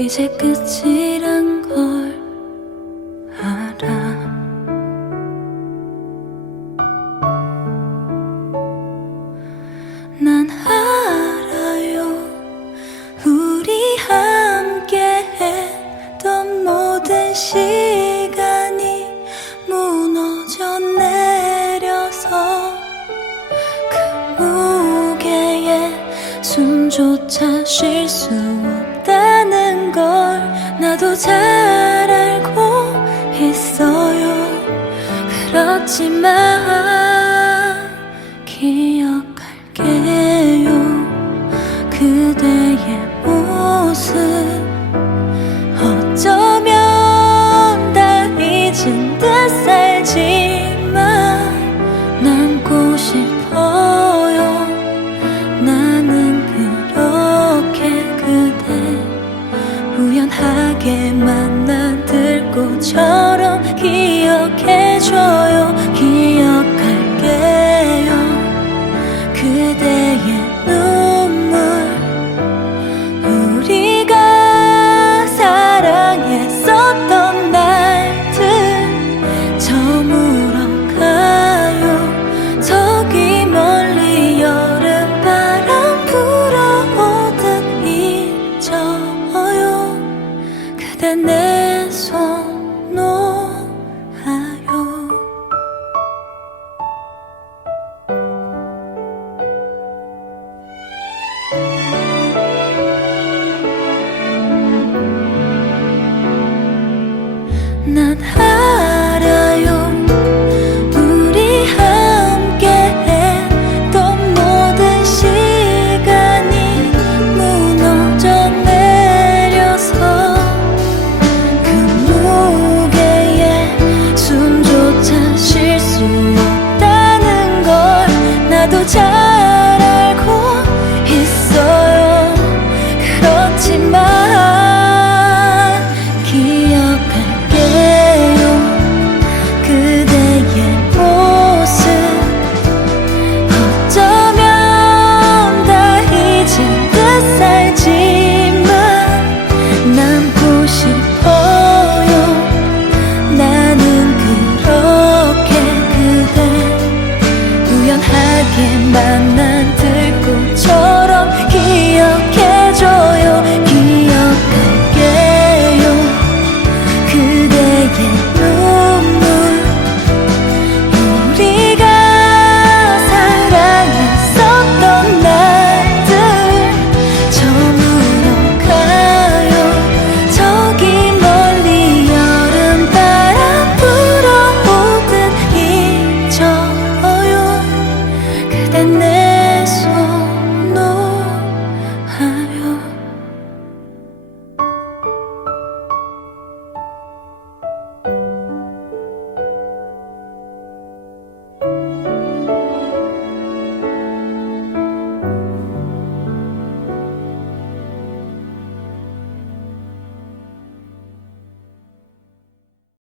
이제 끝이란 걸 알아. 난 알아요. 우리 함께 했던 모든 시간이 무너져 내려서 그 무게에 숨조차 쉴수 나도 잘 알고 있어요. 그렇지만 우연하게 만난 들꽃처럼 기억해줘요 내손 놓아요 난 저